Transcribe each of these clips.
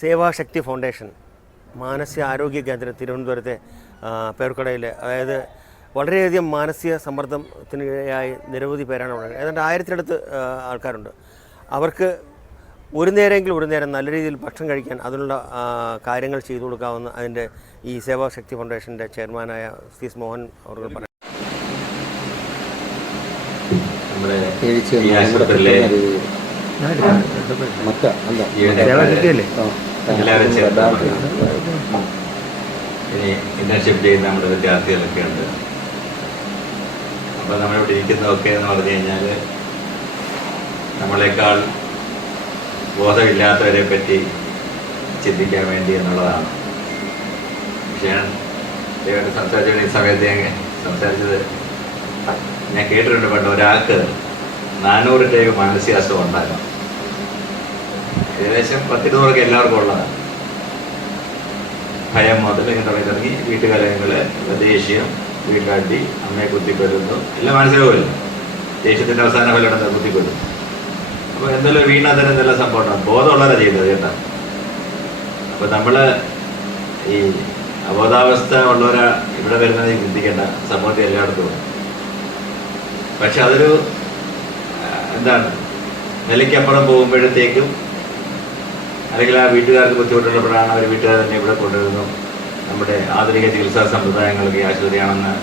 Sevashakti foundation മാനസിക ആരോഗ്യ കേന്ദ്രം തിരുവനന്തപുരത്തെ പേർക്കടയിൽ അതായത് വളരെയധികം മാനസിക സമ്മർദ്ദത്തിനിടയായി നിരവധി പേരാണ് അവിടെ. ഏതാണ്ട് ആയിരത്തിനടുത്ത് ആൾക്കാരുണ്ട്. അവർക്ക് ഒരു നേരമെങ്കിലും ഒരു നേരം നല്ല രീതിയിൽ ഭക്ഷണം കഴിക്കാൻ അതിനുള്ള കാര്യങ്ങൾ ചെയ്തു കൊടുക്കാവുന്ന അതിന്റെ ഈ സേവാശക്തി ഫൗണ്ടേഷന്റെ ചെയർമാനായ സീസ് മോഹൻ അവർ പറഞ്ഞു നമ്മുടെ ഈ ആശുപത്രിയിലെ മത്ത അല്ല. എല്ലാവരും ഇനി ഇന്റേൺഷിപ്പ് ചെയ്യുന്ന നമ്മുടെ വിദ്യാർത്ഥികളൊക്കെ ഉണ്ട്. അപ്പോൾ നമ്മളിവിടെ ഇരിക്കുന്നതൊക്കെ എന്ന് പറഞ്ഞു കഴിഞ്ഞാൽ നമ്മളെക്കാൾ ബോധമില്ലാത്തവരെ പറ്റി ചിന്തിക്കാൻ വേണ്ടി എന്നുള്ളതാണ്. പക്ഷേ ഞാൻ സംസാരിച്ചു ഈ സമയത്ത് ഞാൻ സംസാരിച്ചത് ഞാൻ കേട്ടിട്ടുണ്ട് പണ്ട് ഒരാൾക്ക് നാനൂറ് ടൈപ്പ് മാനസികാസ്ത്രം ഉണ്ടാകാം ഏകദേശം പത്തിരുന്നൂറൊക്കെ എല്ലാവർക്കും ഉള്ളതാണ്. ഭയം മുതൽ ഇങ്ങനെ തുടങ്ങി വീട്ടുകലഹങ്ങൾ ദേഷ്യം വീട്ടാട്ടി അമ്മയെ കുത്തിക്കൊല്ലുന്നു എല്ലാം മനസ്സിലാവുമല്ലോ ദേഷ്യത്തിന്റെ അവസാന കൊല്ലം കുത്തിക്കൊല്ലുന്നു. അപ്പൊ എന്തെല്ലാം വീണാ തന്നെ എന്തെല്ലാം സംഭവം ഉണ്ടാവും ബോധമുള്ളവരാ ചെയ്യുന്നത് കേട്ടോ. അപ്പൊ നമ്മൾ ഈ അബോധാവസ്ഥ ഉള്ളവരാ ഇവിടെ വരുന്നത് ചിന്തിക്കേണ്ട. സമൂഹത്തിൽ എല്ലായിടത്തും. പക്ഷെ അതൊരു എന്താണ് നിലയ്ക്കപ്പുറം പോകുമ്പോഴത്തേക്കും അല്ലെങ്കിൽ ആ വീട്ടുകാർക്ക് ബുദ്ധിമുട്ടുള്ളപ്പോഴാണ് അവർ വീട്ടുകാർ തന്നെ ഇവിടെ കൊണ്ടുവരുന്നു. നമ്മുടെ ആധുനിക ചികിത്സാ സമ്പ്രദായങ്ങളൊക്കെ ആശുപത്രിയാണെന്ന്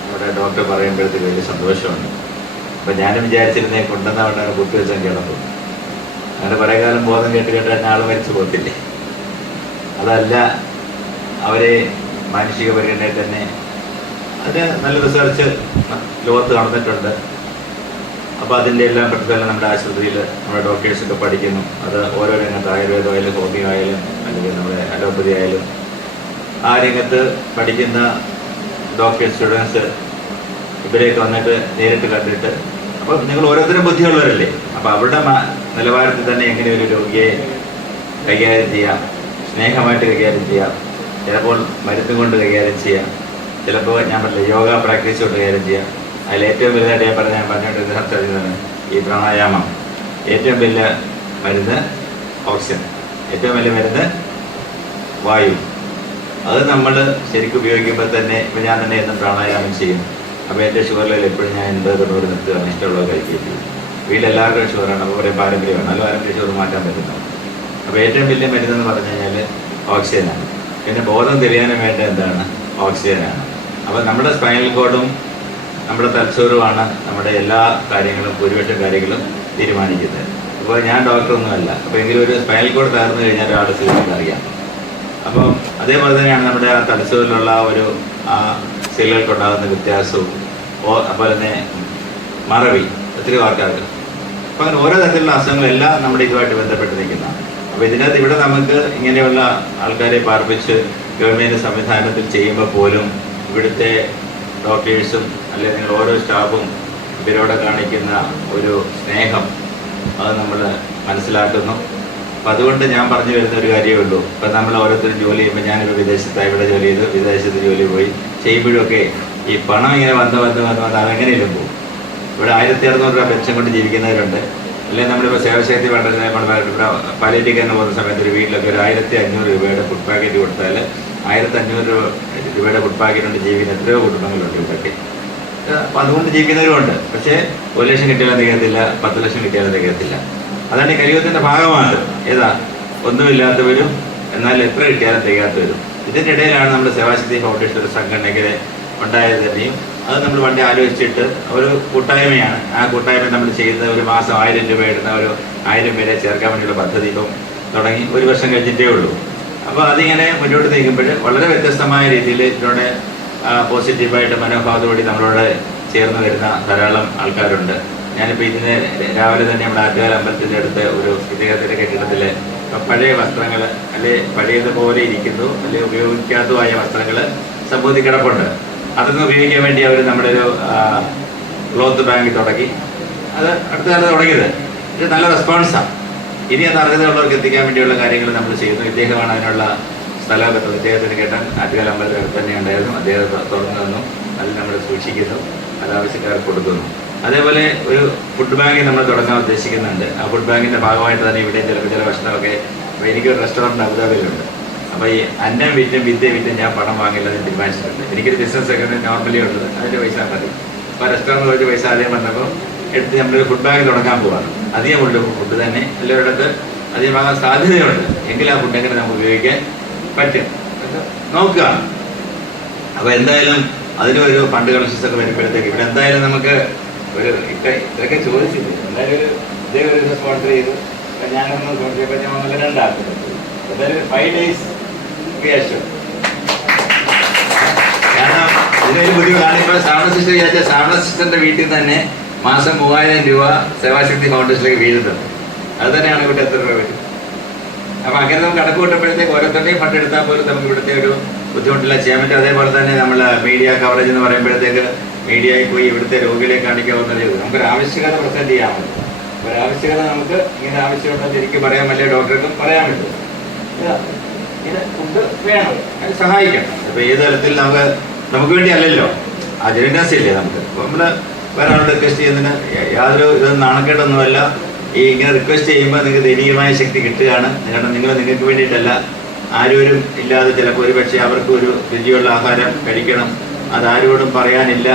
നമ്മുടെ ഡോക്ടർ പറയുമ്പോഴത്തേക്ക് വലിയ സന്തോഷമുണ്ട്. അപ്പം ഞാനും വിചാരിച്ചിരുന്നേ കൊണ്ടുവന്ന കുട്ടി കുത്തിവെച്ചാൽ കിടന്നു അങ്ങനെ പല കാലം ബോധം കേട്ട് കേട്ട് തന്നെ ആൾ മരിച്ചു പോകത്തില്ലേ? അതല്ല അവരെ മാനുഷിക പരിഗണനയിൽ തന്നെ അതിന് നല്ല റിസർച്ച് ലോകത്ത് നടന്നിട്ടുണ്ട്. അപ്പോൾ അതിന്റെ എല്ലാം പ്രതിഫലം നമ്മുടെ ആശുപത്രിയിൽ നമ്മുടെ ഡോക്ടേഴ്സൊക്കെ പഠിക്കുന്നു. അത് ഓരോ രംഗത്ത് ആയുർവേദമായാലും ഹോമിയോ ആയാലും അല്ലെങ്കിൽ നമ്മുടെ അലോപ്പതി ആയാലും. ആ രംഗത്ത് പഠിക്കുന്ന ഡോക്ടേഴ്സ് സ്റ്റുഡൻസ് ഇവരെയൊക്കെ വന്നിട്ട് നേരിട്ട് കണ്ടിട്ട് അപ്പോൾ നിങ്ങൾ ഓരോരുത്തരും ബുദ്ധിയുള്ളവരല്ലേ? അപ്പോൾ അവരുടെ നിലവാരത്തിൽ തന്നെ എങ്ങനെ ഒരു രോഗിയെ കൈകാര്യം ചെയ്യാം സ്നേഹമായിട്ട് കൈകാര്യം ചെയ്യാം ചിലപ്പോൾ മരുന്ന് കൊണ്ട് കൈകാര്യം ചെയ്യാം ചിലപ്പോൾ ഞാൻ പറഞ്ഞില്ല യോഗ പ്രാക്ടീസ് കൊണ്ട് കൈകാര്യം ചെയ്യാം. അതിൽ ഏറ്റവും വലുതായിട്ട് ഞാൻ പറഞ്ഞ ഞാൻ പറഞ്ഞുകൊണ്ട് സംസാരിക്കുന്നതാണ് ഈ പ്രാണായാമം. ഏറ്റവും വലിയ മരുന്ന് ഓക്സിജൻ. ഏറ്റവും വലിയ മരുന്ന് വായു. അത് നമ്മൾ ശരിക്കും ഉപയോഗിക്കുമ്പോൾ തന്നെ ഇപ്പം ഞാൻ തന്നെ എന്നും പ്രാണായാമം ചെയ്യും. അപ്പോൾ എന്റെ ഷുഗർ ലെവൽ എപ്പോഴും ഞാൻ എൺപത് തൊണ്ണൂറ് നിർത്തുകയാണ് ഇഷ്ടമുള്ളത് കഴിക്കുകയും വീട്ടിലെല്ലാവർക്കും ഷുഗറാണ്. അപ്പോൾ കുറേ പാരമ്പര്യമാണ് നല്ല പാരമ്പര്യ ഷുഗർ മാറ്റാൻ പറ്റുന്നു. അപ്പോൾ ഏറ്റവും വലിയ മരുന്നെന്ന് പറഞ്ഞു കഴിഞ്ഞാൽ ഓക്സിജനാണ്. പിന്നെ ബോധം തെളിയാനും വേണ്ട എന്താണ്? ഓക്സിജനാണ്. അപ്പോൾ നമ്മുടെ സ്പൈനൽ കോഡും നമ്മുടെ തലച്ചോറുമാണ് നമ്മുടെ എല്ലാ കാര്യങ്ങളും ഭൂരിപക്ഷം കാര്യങ്ങളും തീരുമാനിക്കുന്നത്. അപ്പോൾ ഞാൻ ഡോക്ടറൊന്നുമല്ല അപ്പോൾ എങ്കിലും ഒരു സ്പൈനൽ കോഡ് തകർന്നു കഴിഞ്ഞാൽ ഒരാളുടെ സ്ഥിതി അറിയാം അപ്പം അതേപോലെ തന്നെയാണ് നമ്മുടെ ആ തലച്ചോറിലുള്ള ഒരു ആ സെല്ലുകൾക്കുണ്ടാകുന്ന വ്യത്യാസവും. അതുപോലെ തന്നെ മറവി ഒത്തിരി ആൾക്കാർക്ക് അപ്പം അങ്ങനെ ഓരോ തരത്തിലുള്ള അസുഖങ്ങളെല്ലാം നമ്മുടെ ഇതുമായിട്ട് ബന്ധപ്പെട്ട് നിൽക്കുന്നതാണ്. അപ്പോൾ ഇതിനകത്ത് ഇവിടെ നമുക്ക് ഇങ്ങനെയുള്ള ആൾക്കാരെ പാർപ്പിച്ച് ഗവൺമെന്റ് സംവിധാനത്തിൽ ചെയ്യുമ്പോൾ പോലും ഇവിടുത്തെ ഡോക്ടേഴ്സും അല്ലെങ്കിൽ നിങ്ങൾ ഓരോ സ്റ്റാഫും ഇവരോട് കാണിക്കുന്ന ഒരു സ്നേഹം അത് നമ്മൾ മനസ്സിലാക്കുന്നു. അപ്പം അതുകൊണ്ട് ഞാൻ പറഞ്ഞു വരുന്ന ഒരു കാര്യമേ ഉള്ളൂ. ഇപ്പം നമ്മൾ ഓരോരുത്തരും ജോലി ചെയ്യുമ്പോൾ ഞാനിപ്പോൾ വിദേശത്ത് ഇവിടെ ജോലി ചെയ്തു വിദേശത്ത് ജോലി പോയി. ചെയ്യുമ്പോഴൊക്കെ ഈ പണം ഇങ്ങനെ വന്ന് വന്ന് വന്ന് വന്ന് അതെങ്ങനെയും പോകും. ഇവിടെ ആയിരത്തി അറുന്നൂറ് രൂപ പെൻഷൻ കൊണ്ട് ജീവിക്കുന്നവരുണ്ട്. അല്ലെങ്കിൽ നമ്മളിപ്പോൾ സേവശക്തി വേണ്ടത് നമ്മൾ പാലിയേറ്റീവ് എന്ന് പോകുന്ന സമയത്ത് ഒരു വീട്ടിലൊക്കെ ഒരു ആയിരത്തി അഞ്ഞൂറ് രൂപയുടെ ഫുഡ് പാക്കറ്റ് കൊടുത്താൽ ആയിരത്തി അഞ്ഞൂറ് രൂപ രൂപയുടെ ഫുഡ് പാക്കറ്റ് കൊണ്ട് ജീവിക്കുന്ന എത്രയോ കുടുംബങ്ങളുണ്ട് ഇവിടെയൊക്കെ. അപ്പം അതുകൊണ്ട് ജീവിക്കുന്നവരുമുണ്ട്. പക്ഷേ ഒരു ലക്ഷം കിട്ടിയാലും തികയത്തില്ല പത്ത് ലക്ഷം കിട്ടിയാലും തികയത്തില്ല അതാണ് ഈ ഭാഗമാണ് ഏതാ? ഒന്നുമില്ലാത്തവരും എന്നാൽ എത്ര കിട്ടിയാലും തികയാത്തവരും. ഇതിന്റെ ഇടയിലാണ് നമ്മുടെ സേവാശക്തി ഫൗണ്ടേഷൻ ഒരു സംഘടനയ്ക്ക് ഉണ്ടായത് തന്നെയും അത് നമ്മൾ വണ്ടി ആലോചിച്ചിട്ട് ഒരു കൂട്ടായ്മയാണ്. ആ കൂട്ടായ്മ നമ്മൾ ചെയ്യുന്ന ഒരു മാസം ആയിരം രൂപ ഇടുന്ന ഒരു ആയിരം പേരെ ചേർക്കാൻ വേണ്ടിയുള്ള പദ്ധതി ഇപ്പം തുടങ്ങി ഒരു വർഷം കഴിഞ്ഞിട്ടേ ഉള്ളൂ. അപ്പോൾ അതിങ്ങനെ മുന്നോട്ട് നീക്കുമ്പോൾ വളരെ വ്യത്യസ്തമായ രീതിയിൽ ഇതിനോട് ആ, പോസിറ്റീവായിട്ട് മനോഭാവത്തോടെ നമ്മളോട് ചേർന്ന് വരുന്ന ധാരാളം ആൾക്കാരുണ്ട്. ഞാനിപ്പോൾ ഇതിന് രാവിലെ തന്നെ നമ്മുടെ ആറ്റുകാല അമ്പലത്തിന്റെ അടുത്ത് ഒരു ഇദ്ദേഹത്തിന്റെ കെട്ടിടത്തിൽ പഴയ വസ്ത്രങ്ങൾ അല്ലെ പഴയതുപോലെ ഇരിക്കുന്നു അല്ലെ ഉപയോഗിക്കാത്തതുമായ വസ്ത്രങ്ങൾ സംഭവത്തിൽ കിടപ്പുണ്ട്. അതൊക്കെ ഉപയോഗിക്കാൻ വേണ്ടി അവർ നമ്മുടെ ഒരു ക്ലോത്ത് ബാങ്ക് തുടങ്ങി. അത് അടുത്ത കാലത്ത് തുടങ്ങിയത്. ഇത് നല്ല റെസ്പോൺസാണ് ഇനി അത് അർഹതയുള്ളവർക്ക് എത്തിക്കാൻ വേണ്ടിയുള്ള കാര്യങ്ങൾ നമ്മൾ ചെയ്യുന്നു. ഇദ്ദേഹമാണ് അതിനുള്ള സ്ഥലമൊക്കെ അദ്ദേഹത്തിന് കേട്ടാൽ ആറ്റുകാല അമ്പലത്തിൽ തന്നെ ഉണ്ടായിരുന്നു. അദ്ദേഹം തുറന്നു തന്നു. അത് നമ്മൾ സൂക്ഷിക്കുന്നു. അത് ആവശ്യക്കാർക്ക് കൊടുക്കുന്നു. അതേപോലെ ഒരു ഫുഡ് ബാങ്ക് നമ്മൾ തുടങ്ങാൻ ഉദ്ദേശിക്കുന്നുണ്ട്. ആ ഫുഡ് ബാങ്കിന്റെ ഭാഗമായിട്ട് തന്നെ ഇവിടെ ചില ചില ഭക്ഷണമൊക്കെ എനിക്കൊരു റെസ്റ്റോറന്റ് അബുദാബിയിലുണ്ട്. അപ്പോൾ ഈ അന്നം വിറ്റും വിദ്യ വിറ്റും ഞാൻ പണം വാങ്ങില്ല എന്ന് തീരുമാനിച്ചിട്ടുണ്ട്. എനിക്കൊരു ബിസിനസ് ഒക്കെ നോർമലി ഉള്ളത്. അതിന്റെ പൈസ മതി. അപ്പോൾ റെസ്റ്റോറന്റ് കുറച്ച് പൈസ ആദ്യം വന്നപ്പോൾ എടുത്ത് നമ്മളൊരു ഫുഡ് ബാങ്ക് തുടങ്ങാൻ പോവാണ്. അധികം ഉള്ളു ഫുഡ് തന്നെ എല്ലാവരുടെ അധികം വാങ്ങാൻ സാധ്യതയുണ്ട്. എങ്കിൽ ആ ഫുഡ് എങ്ങനെ നമുക്ക് ഉപയോഗിക്കാൻ പറ്റും. നോക്കുക. അപ്പോൾ എന്തായാലും ഒരു ഫണ്ട് കളക്ഷൻസ് ഒക്കെ വരുമ്പോഴത്തേക്ക് ഇവിടെ എന്തായാലും നമുക്ക് ഒരു ഇത്ര ഇത്രയൊക്കെ ചോദിച്ചില്ല? എന്തായാലും ഒരു ഇതേ ഒരു സ്പോൺസർ ചെയ്തു. അപ്പൊ ഞാനൊന്ന് സ്പോൺസർ ചെയ്തപ്പോൾ ഞാൻ വന്നിട്ട് രണ്ടാക്കുന്നത് എന്തായാലും ഫൈവ് ഡേയ്സ് കാരണം ഇതിനൊരു ബുദ്ധിമുട്ടാണ് ഇപ്പോൾ ശ്രാവണ സിസ്റ്റർ വിചാരിച്ച ശ്രാവണ സിസ്റ്ററിന്റെ വീട്ടിൽ തന്നെ മാസം മൂവായിരം രൂപ സേവാശക്തി ഫൗണ്ടേഷനിലേക്ക് വീഴുന്നുണ്ട് അത് തന്നെയാണ് ഇവിടെ എത്ര രൂപ വരും അപ്പൊ അങ്ങനെ നമുക്ക് കണക്ക് കൂട്ടുമ്പോഴത്തേക്ക് ഓരോരുത്തരുടെയും ഫണ്ട് എടുത്താൽ പോലും നമുക്ക് ഇവിടുത്തെ ഒരു ബുദ്ധിമുട്ടില്ല ചെയ്യാൻ പറ്റും അതേപോലെ തന്നെ നമ്മൾ മീഡിയ കവറേജ് എന്ന് പറയുമ്പോഴത്തേക്ക് മീഡിയയിൽ പോയി ഇവിടുത്തെ രോഗികളെ നമുക്ക് ഒരു ആവശ്യകത പ്രസന്റ് ചെയ്യാൻ പറ്റും. ഒരു ആവശ്യകത നമുക്ക് ഇങ്ങനെ ആവശ്യമുണ്ടെന്ന് എനിക്ക് പറയാൻ വലിയ ഡോക്ടർക്കും പറയാൻ പറ്റും. ഇതാ, ഇത് ഫുഡ് വേണം. സഹായിക്കണം. അപ്പോൾ ഏത് തരത്തിൽ നമുക്ക് നമുക്ക് വേണ്ടി അല്ലല്ലോ. അല്ലേ നമുക്ക്? നമ്മൾ വേറെ ആളുടെ റിക്വസ്റ്റ് ചെയ്യുന്നതിന് യാതൊരു ഇതൊന്നും നാണക്കേടൊന്നുമല്ല. ഈ ഇങ്ങനെ റിക്വസ്റ്റ് ചെയ്യുമ്പോൾ നിങ്ങൾക്ക് ദൈനികമായ ശക്തി കിട്ടുകയാണ്. കാരണം നിങ്ങൾ നിങ്ങൾക്ക് വേണ്ടിയിട്ടല്ല ആരോരും ഇല്ലാതെ ചിലപ്പോൾ ഒരു പക്ഷേ അവർക്ക് ഒരു രുചിയുള്ള ആഹാരം കഴിക്കണം. അത് ആരോടും പറയാനില്ല.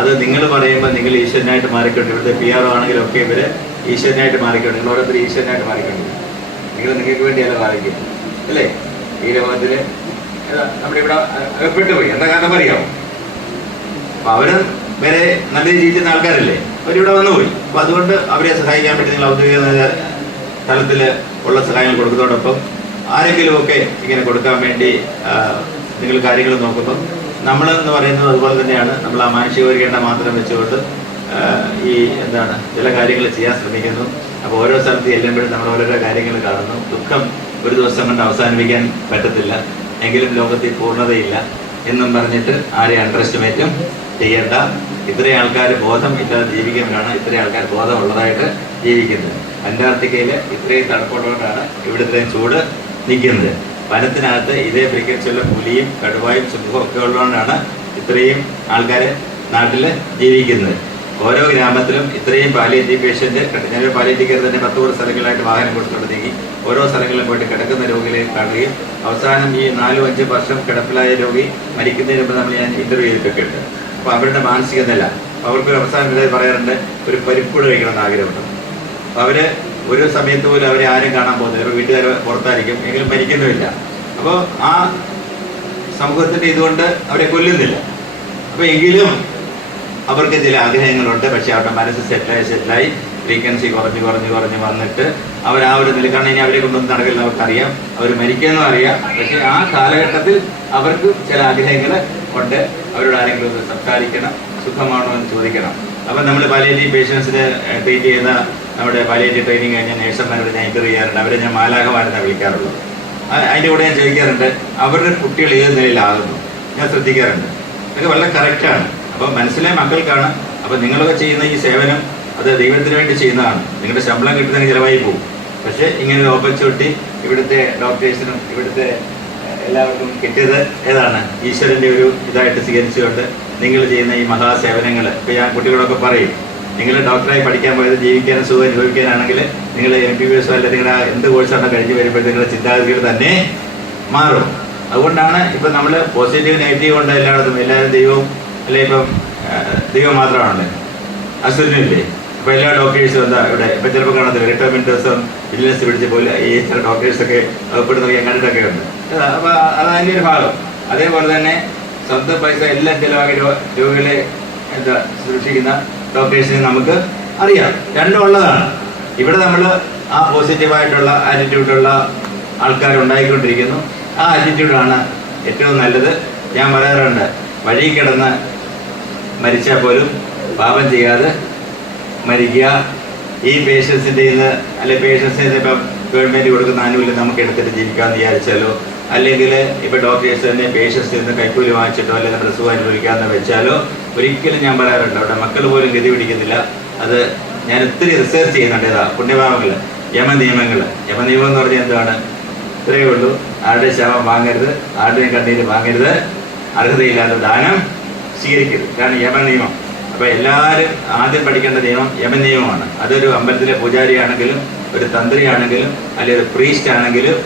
അത് നിങ്ങൾ പറയുമ്പോൾ നിങ്ങൾ ഈശ്വരനായിട്ട് മാറിക്കൊണ്ട് ഇവിടുത്തെ പി ആർ ആണെങ്കിലും ഒക്കെ ഇവർ ഈശ്വരനായിട്ട് മാറിക്കൊണ്ട് ഓരോരുത്തർ ഈശ്വരനായിട്ട് മാറിക്കൊണ്ട് നിങ്ങൾ നിങ്ങൾക്ക് വേണ്ടിയല്ല മാറിക്കും അല്ലേ? ഈ ലോകത്തിൽ നമ്മുടെ നമ്മളിവിടെ അകപ്പെട്ടു പോയി എന്താ കാരണം അറിയാമോ അപ്പൊ അവർ വരെ നല്ല ജീവിക്കുന്ന ആൾക്കാരല്ലേ? അവരിവിടെ വന്നുപോയി. അപ്പൊ അതുകൊണ്ട് അവരെ സഹായിക്കാൻ വേണ്ടി നിങ്ങൾ ഔദ്യോഗിക തലത്തിൽ ഉള്ള സഹായങ്ങൾ കൊടുക്കുന്നതോടൊപ്പം ആരെങ്കിലും ഒക്കെ ഇങ്ങനെ കൊടുക്കാൻ വേണ്ടി നിങ്ങൾ കാര്യങ്ങൾ നോക്കുമ്പോൾ നമ്മളെന്ന് പറയുന്നത് അതുപോലെ തന്നെയാണ്. നമ്മൾ ആ മാനുഷികവരികേണ്ട മാത്രം വെച്ചുകൊണ്ട് ഈ എന്താണ് ചില കാര്യങ്ങൾ ചെയ്യാൻ ശ്രമിക്കുന്നു. അപ്പോൾ ഓരോ സ്ഥലത്ത് ചെല്ലുമ്പോഴും നമ്മൾ ഓരോരോ കാര്യങ്ങൾ കാണുന്നു. ദുഃഖം ഒരു ദിവസം കൊണ്ട് അവസാനിപ്പിക്കാൻ പറ്റത്തില്ല. എങ്കിലും ലോകത്തിൽ പൂർണതയില്ല എന്നും പറഞ്ഞിട്ട് ആരെ അണ്ടർ എസ്റ്റിമേറ്റും ചെയ്യേണ്ട. ഇത്രയും ആൾക്കാർ ബോധം ഇല്ലാതെ ജീവിക്കുന്നവരാണ് ഇത്രയും ആൾക്കാർ ബോധമുള്ളതായിട്ട് ജീവിക്കുന്നത്. അന്റാർട്ടിക്കയിൽ ഇത്രയും തണുപ്പുള്ളതുകൊണ്ടാണ് ഇവിടുത്തെ ചൂട് നിൽക്കുന്നത്. വനത്തിനകത്ത് ഇതേ ഫ്രീക്വൻസിയുള്ള പുലിയും കടുവായും സിംഹവും ഒക്കെ ഉള്ളതുകൊണ്ടാണ് ഇത്രയും ആൾക്കാർ നാട്ടിൽ ജീവിക്കുന്നത്. ഓരോ ഗ്രാമത്തിലും ഇത്രയും പാലിയേറ്റീവ് പേഷ്യന്റ് ഞാൻ പാലിയേറ്റീവ് കെയർ തന്നെ പത്ത് കൂടുതൽ സ്ഥലങ്ങളിലായിട്ട് വാഹനം കൊടുത്തുകൊണ്ട് നീങ്ങി ഓരോ സ്ഥലങ്ങളിലും പോയിട്ട് കിടക്കുന്ന രോഗികളെ കാണുകയും അവസാനം ഈ നാലും അഞ്ച് വർഷം കിടപ്പിലായ രോഗി മരിക്കുന്നതിന് മുമ്പ് നമ്മൾ ഞാൻ ഇന്റർവ്യൂ ചെയ്തിട്ടൊക്കെ ഉണ്ട്. അപ്പൊ അവരുടെ മാനസിക നില. അവർക്ക് ഒരു അവസാനം നില പറയാറുണ്ട് ഒരു പരിപ്പൂട് കഴിക്കണം എന്ന് ആഗ്രഹമുണ്ട്. അപ്പൊ അവർ ഒരു സമയത്ത് പോലും അവരെ ആരും കാണാൻ പോകുന്നില്ല. അവർ വീട്ടുകാർ പുറത്തായിരിക്കും എങ്കിലും മരിക്കുന്നുമില്ല. അപ്പോൾ ആ സമൂഹത്തിന്റെ ഇതുകൊണ്ട് അവരെ കൊല്ലുന്നില്ല. അപ്പോൾ എങ്കിലും അവർക്ക് ചില ആഗ്രഹങ്ങളുണ്ട്. പക്ഷേ അവരുടെ മനസ്സ് സെറ്റായി സെറ്റിലായി ഫ്രീക്വൻസി കുറഞ്ഞ് കുറഞ്ഞ് കുറഞ്ഞ് വന്നിട്ട് അവർ ആ ഒരു നിലക്കാണ് ഇനി അവരെ കൊണ്ടൊന്നും നടക്കില്ല അവർക്കറിയാം. അവർ മരിക്കുമെന്നും അറിയാം. പക്ഷേ ആ കാലഘട്ടത്തിൽ അവർക്ക് ചില ആഗ്രഹങ്ങൾ ഉണ്ട്. അവരോട് ആരെങ്കിലും ഒന്ന് സംസാരിക്കണം സുഖമാണോ എന്ന് ചോദിക്കണം. അപ്പം നമ്മൾ പാലിയേറ്റീവ് പേഷ്യൻസിന് ട്രീറ്റ് ചെയ്യുന്ന നമ്മുടെ പാലിയേറ്റീവ് ട്രെയിനിങ് കഴിഞ്ഞ നേഴ്സന്മാരോട് ഞാൻ ഇന്റർവ്യൂ ചെയ്യാറുണ്ട്. അവരെ ഞാൻ മാലാഖമാരെന്നാണ് വിളിക്കാറുള്ളത്. അതിന്റെ കൂടെ ഞാൻ ചോദിക്കാറുണ്ട് അവരുടെ കുട്ടികൾ ഏത് നിലയിലാകുന്നു? ഞാൻ ശ്രദ്ധിക്കാറുണ്ട്. ഇതൊക്കെ വളരെ കറക്റ്റാണ് അപ്പം മനസ്സിലെ മക്കൾക്കാണ് അപ്പം നിങ്ങളൊക്കെ ചെയ്യുന്ന ഈ സേവനം അത് ദൈവത്തിന് വേണ്ടി ചെയ്യുന്നതാണ്. നിങ്ങളുടെ ശമ്പളം കിട്ടുന്നതിന് ചിലവായി പോകും. പക്ഷേ ഇങ്ങനെ ഒരു ഓപ്പർച്യൂണിറ്റി ഇവിടുത്തെ ഡോക്ടേഴ്സിനും ഇവിടുത്തെ എല്ലാവർക്കും കിട്ടിയത് ഏതാണ്? ഈശ്വരന്റെ ഒരു ഇതായിട്ട് സ്വീകരിച്ചുകൊണ്ട് നിങ്ങൾ ചെയ്യുന്ന ഈ മഹാസേവനങ്ങൾ ഇപ്പം ഞാൻ കുട്ടികളൊക്കെ പറയും നിങ്ങൾ ഡോക്ടറായി പഠിക്കാൻ പോയത് ജീവിക്കാനും സുഖം അനുഭവിക്കാനാണെങ്കിൽ നിങ്ങൾ എം ബി ബി എസ് അല്ലെ നിങ്ങളുടെ എന്ത് കോഴ്സാണ് കഴിഞ്ഞ് വരുമ്പോൾ നിങ്ങളുടെ ചിന്താഗതികൾ തന്നെ മാറും. അതുകൊണ്ടാണ് ഇപ്പം നമ്മൾ പോസിറ്റീവ് നെഗറ്റീവ് ഉണ്ട് എല്ലായിടത്തും എല്ലാവരും ദൈവവും അല്ലെ ഇപ്പം ദൈവം മാത്രമാണല്ലേ. അസുരനില്ലേ ഇപ്പൊ എല്ലാ ഡോക്ടേഴ്സും എന്താ ഇവിടെ ഇപ്പൊ ചിലപ്പോൾ കാണത്തില്ല റിട്ടയർമെന്റ് ദിവസം വിജിലൻസ് പിടിച്ച പോലെ ഈ ചില ഡോക്ടേഴ്സൊക്കെ അകപ്പെടുന്ന ഞാൻ കണ്ടിട്ടൊക്കെ ഉണ്ട്. അപ്പോൾ അപ്പൊ അത് ഒരു ഭാഗം. അതേപോലെ തന്നെ സ്വന്തം പൈസ എല്ലാം ചിലവാക്കി രോഗികളെ എന്താ സൂക്ഷിക്കുന്ന ഡോക്ടേഴ്സിനെ നമുക്ക് അറിയാം. രണ്ടും ഉള്ളതാണ്. ഇവിടെ നമ്മൾ ആ പോസിറ്റീവായിട്ടുള്ള ആറ്റിറ്റ്യൂഡുള്ള ആൾക്കാർ ഉണ്ടായിക്കൊണ്ടിരിക്കുന്നു. ആ ആറ്റിറ്റ്യൂഡാണ് ഏറ്റവും നല്ലത്. ഞാൻ പറയാറുണ്ട് വഴി കിടന്ന് മരിച്ചാൽ പോലും പാപം ചെയ്യാതെ മരിക്കുക. ഈ പേഷ്യൻസിന്റെ നിന്ന് അല്ലെ പേഷ്യൻസിന് ഇപ്പം ഗവൺമെന്റ് കൊടുക്കുന്ന ആനുകൂല്യം നമുക്ക് എടുത്തിട്ട് ജീവിക്കാമെന്ന് വിചാരിച്ചാലോ? അല്ലെങ്കിൽ ഇപ്പം ഡോക്ടേഴ്സ് തന്നെ പേഷ്യൻസിൽ നിന്ന് കൈക്കൂലി വാങ്ങിച്ചിട്ടോ അല്ലെങ്കിൽ നമ്മുടെ സുഖം അനുഭവിക്കാമെന്ന് വെച്ചാലോ? ഒരിക്കലും ഞാൻ പറയാറുണ്ട്. അവിടെ മക്കൾ പോലും ഗതി പിടിക്കുന്നില്ല. അത് ഞാൻ ഒത്തിരി റിസർച്ച് ചെയ്യുന്നുണ്ട് ഇതാ. പുണ്യഭാവങ്ങൾ യമ നിയമങ്ങൾ യമ നിയമം എന്ന് പറഞ്ഞാൽ എന്താണ്? ഇത്രയേ ഉള്ളൂ. ആരുടെ ശവം വാങ്ങരുത്. ആരുടെയും കണ്ണീര് വാങ്ങരുത്. അർഹതയില്ലാത്ത ദാനം സ്വീകരിക്കരുത്. ഇതാണ് യമ നിയമം അപ്പൊ എല്ലാവരും ആദ്യം പഠിക്കേണ്ട നിയമം യമ നിയമമാണ്. അതൊരു അമ്പലത്തിലെ പൂജാരിയാണെങ്കിലും ഒരു തന്ത്രിയാണെങ്കിലും അല്ലെങ്കിൽ ഒരു പ്രീസ്റ്റ് ആണെങ്കിലും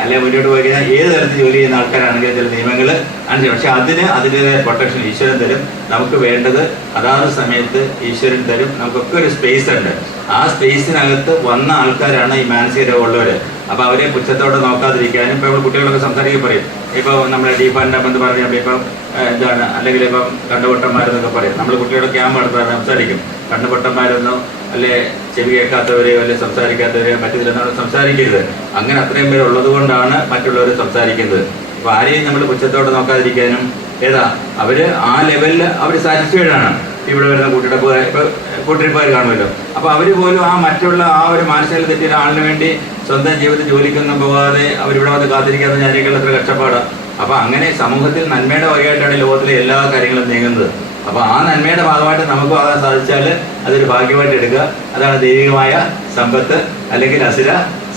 അല്ലെങ്കിൽ മുന്നോട്ട് പോയി കഴിഞ്ഞാൽ ഏത് തരത്തിൽ ജോലി ചെയ്യുന്ന ആൾക്കാരാണെങ്കിലും ചില നിയമങ്ങൾ അനുസരിച്ച് പക്ഷെ അതിന് അതിന്റെതായ പ്രൊട്ടക്ഷൻ ഈശ്വരൻ തരും നമുക്ക് വേണ്ടത് അതാത് സമയത്ത് ഈശ്വരൻ തരും. നമുക്കൊക്കെ ഒരു സ്പേസ് ഉണ്ട്. ആ സ്പേസിനകത്ത് വന്ന ആൾക്കാരാണ് ഈ മാനസിക രോഗമുള്ളവർ അപ്പൊ അവരെ പുച്ഛത്തോടെ നോക്കാതിരിക്കാനും ഇപ്പൊ നമ്മൾ കുട്ടികളൊക്കെ സംസാരിക്കാൻ പറയും ഇപ്പൊ നമ്മുടെ ഡീഫാന്റെ എന്ന് പറഞ്ഞപ്പോ ഇപ്പം എന്താണ്? അല്ലെങ്കിൽ ഇപ്പം കണ്ടുപൊട്ടന്മാരെന്നൊക്കെ പറയും. നമ്മൾ കുട്ടികളുടെ ക്യാമ്പ് നടത്താൻ സംസാരിക്കും. കണ്ണുപൊട്ടന്മാരെന്നോ അല്ലെ ചെവി കേൾക്കാത്തവരെയോ അല്ലെ സംസാരിക്കാത്തവരെയോ മറ്റു സംസാരിക്കരുത്. അങ്ങനെ അത്രയും പേര് ഉള്ളത് കൊണ്ടാണ് മറ്റുള്ളവർ സംസാരിക്കുന്നത്. അപ്പൊ ആരെയും നമ്മൾ പുച്ഛത്തോടെ നോക്കാതിരിക്കാനും ഏതാ? അവർ ആ ലെവലിൽ അവർ സാറ്റിസ്ഫൈഡ് ആണ്. ഇവിടെ വരുന്ന കൂട്ടിയിട്ട് ഇപ്പൊ കൂട്ടിരിപ്പുകാർ കാണുമല്ലോ. അപ്പൊ അവർ പോലും ആ മറ്റുള്ള ആ ഒരു മാനസിക തെറ്റിയ ആളിന് വേണ്ടി സ്വന്തം ജീവിതത്തിൽ ജോലിക്കൊന്നും പോകാതെ അവരിവിടെ വന്ന് കാത്തിരിക്കാതെ ഞാനേക്കാൾ എത്ര കഷ്ടപ്പാടാണ് അപ്പൊ അങ്ങനെ സമൂഹത്തിൽ നന്മയുടെ വകയായിട്ടാണ് ലോകത്തിലെ എല്ലാ കാര്യങ്ങളും നീങ്ങുന്നത്. അപ്പൊ ആ നന്മയുടെ ഭാഗമായിട്ട് നമുക്ക് വാങ്ങാൻ സാധിച്ചാൽ അതൊരു ഭാഗ്യമായിട്ട് എടുക്കുക. അതാണ് ദൈവികമായ സമ്പത്ത് അല്ലെങ്കിൽ അസുര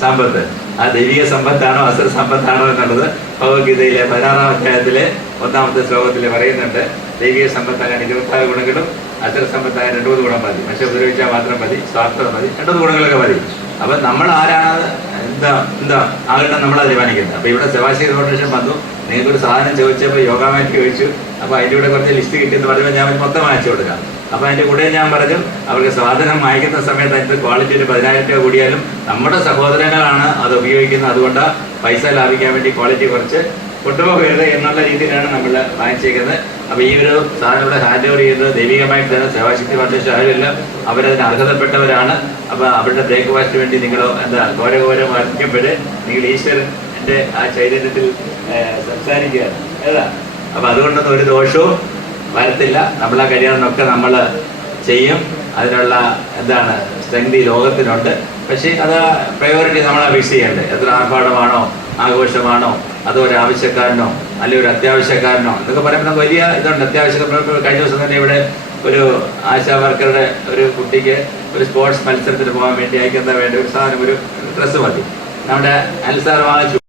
സമ്പത്ത്. ആ ദൈവിക സമ്പത്താണോ അസുര സമ്പത്താണോ എന്നുള്ളത് ഭഗവത്ഗീതയിലെ പതിനാറാം അധ്യായത്തിലെ ഒന്നാമത്തെ ശ്ലോകത്തിൽ പറയുന്നുണ്ട്. ദൈവിക സമ്പത്താകാൻ ഇരുപത്താറ് ഗുണങ്ങളും അസുര സമ്പത്തായ രണ്ടു മൂന്ന് ഗുണം മതി. പക്ഷെ ഉപദ്രവിച്ചാൽ മാത്രം മതി സ്വാർത്ഥത മതി രണ്ടു മൂന്ന് ഗുണങ്ങളൊക്കെ മതി. അപ്പൊ നമ്മൾ ആരാണ് എന്താ എന്താ ആകട്ടെ നമ്മൾ തീരുമാനിക്കുന്നത്. അപ്പൊ ഇവിടെ സെവാശി ഫൗണ്ടേഷൻ വന്നു. നിങ്ങൾക്ക് ഒരു സാധനം ചോദിച്ചപ്പോൾ യോഗ മാറ്റി ചോദിച്ചു. അപ്പോൾ അതിന്റെ കൂടെ കുറച്ച് ലിസ്റ്റ് കിട്ടിയെന്ന് പറയുമ്പോൾ ഞാൻ മൊത്തം വായിച്ചു കൊടുക്കാം. അപ്പൊ അതിന്റെ കൂടെ ഞാൻ പറഞ്ഞു അവർക്ക് സാധനം വാങ്ങിക്കുന്ന സമയത്ത് അതിന്റെ ക്വാളിറ്റി ഒരു പതിനായിരം രൂപ കൂടിയാലും നമ്മുടെ സഹോദരങ്ങളാണ് അത് ഉപയോഗിക്കുന്നത്. അതുകൊണ്ട് പൈസ ലാഭിക്കാൻ വേണ്ടി ക്വാളിറ്റി കുറച്ച് കൊണ്ടുപോകരുത് എന്നുള്ള രീതിയിലാണ് നമ്മൾ വാങ്ങിച്ചേക്കുന്നത്. അപ്പോൾ ഈ ഒരു സാധനം ഇവിടെ ഹാൻഡ് ഓവർ ചെയ്യുന്നത് ദൈവികമായിട്ട് തന്നെ സേവാശക്തി ഫൗണ്ടേഷൻ ആരുമില്ല അവരതിന് അർഹതപ്പെട്ടവരാണ്. അപ്പോൾ അവരുടെ ബ്രേക്ക്ഫാസ്റ്റിന് വേണ്ടി നിങ്ങൾ എന്താ ഘോരഘോരം വർദ്ധിക്കുമ്പോഴേ നിങ്ങൾ ഈശ്വരന്റെ ആ ചൈതന്യത്തിൽ സംസാരിക്കുകയാണ്. അല്ല? അതുകൊണ്ടൊന്നും ഒരു ദോഷവും വരത്തില്ല. നമ്മളെ കഴിയാവുന്നൊക്കെ നമ്മൾ ചെയ്യും. അതിനുള്ള എന്താണ് സ്ട്രെങ്ത് ഈ ലോകത്തിനുണ്ട്. പക്ഷേ അത് പ്രയോറിറ്റി നമ്മൾ ഫിക്സ് ചെയ്യേണ്ടത് എത്ര ആർഭാടമാണോ ആഘോഷമാണോ അതോ ഒരു ആവശ്യക്കാരനോ അല്ലെങ്കിൽ ഒരു അത്യാവശ്യക്കാരനോ. എന്നൊക്കെ പറയുമ്പോൾ നമുക്ക് വലിയ ഇതുണ്ട്. അത്യാവശ്യം കഴിഞ്ഞ ദിവസം തന്നെ ഇവിടെ ഒരു ആശാ വർക്കറുടെ ഒരു കുട്ടിക്ക് ഒരു സ്പോർട്സ് മത്സരത്തിന് പോകാൻ വേണ്ടി അയക്കുന്ന വേണ്ട ഒരു സാധനം ഒരു ഡ്രസ്സ് മതി. നമ്മുടെ അൽസാർ വാങ്ങിച്ചു.